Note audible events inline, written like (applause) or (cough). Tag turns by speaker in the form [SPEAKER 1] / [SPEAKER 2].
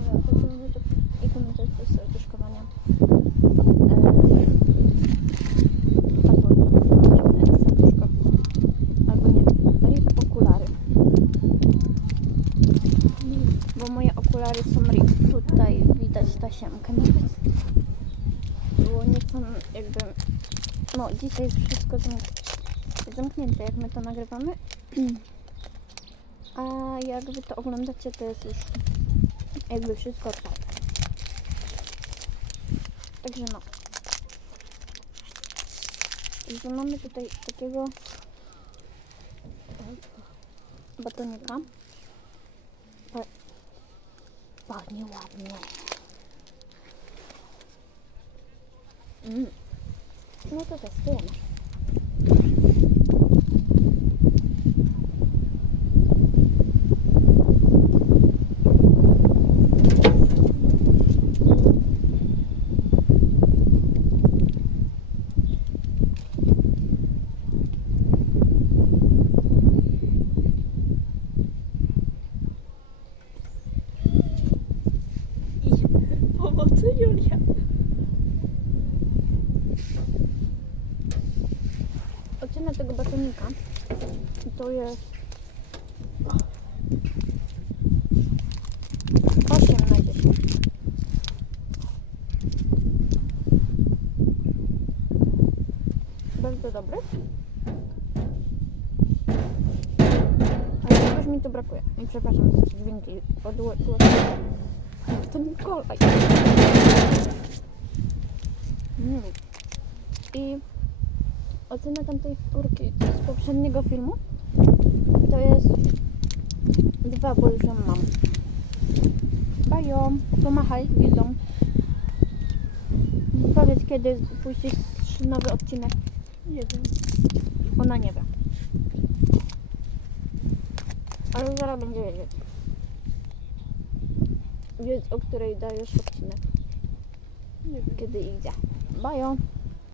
[SPEAKER 1] kanał, chodźcie na YouTube i komentarz do serduszkowania. Bo moje okulary są RIP. Tutaj widać tasiemkę nawet. Było nieco jakby... No dzisiaj jest wszystko zamknięte, jak my to nagrywamy. (clears throat) A jak wy to oglądacie, to jest już jakby wszystko otwarte. Także no. Także mamy tutaj takiego batonika. Pa- Pachnie ładnie. Mm. No to testujemy.
[SPEAKER 2] Pomocy Julia.
[SPEAKER 1] Ocena tego batonika to jest 8 na 10. Bardzo dobry. Ale czegoś mi tu brakuje. I przepraszam za dźwięki podłożone. To Mikołaj. Mm. I ocena tamtej skórki z poprzedniego filmu to jest dwa, bo już ją mam. Bajo, pomachaj widzą. Powiedz kiedy puścisz nowy odcinek.
[SPEAKER 2] Nie wiem.
[SPEAKER 1] Ona nie wie. Ale zaraz będzie wiedzieć. Wiedz o której dajesz odcinek. Kiedy idzie. Bajo.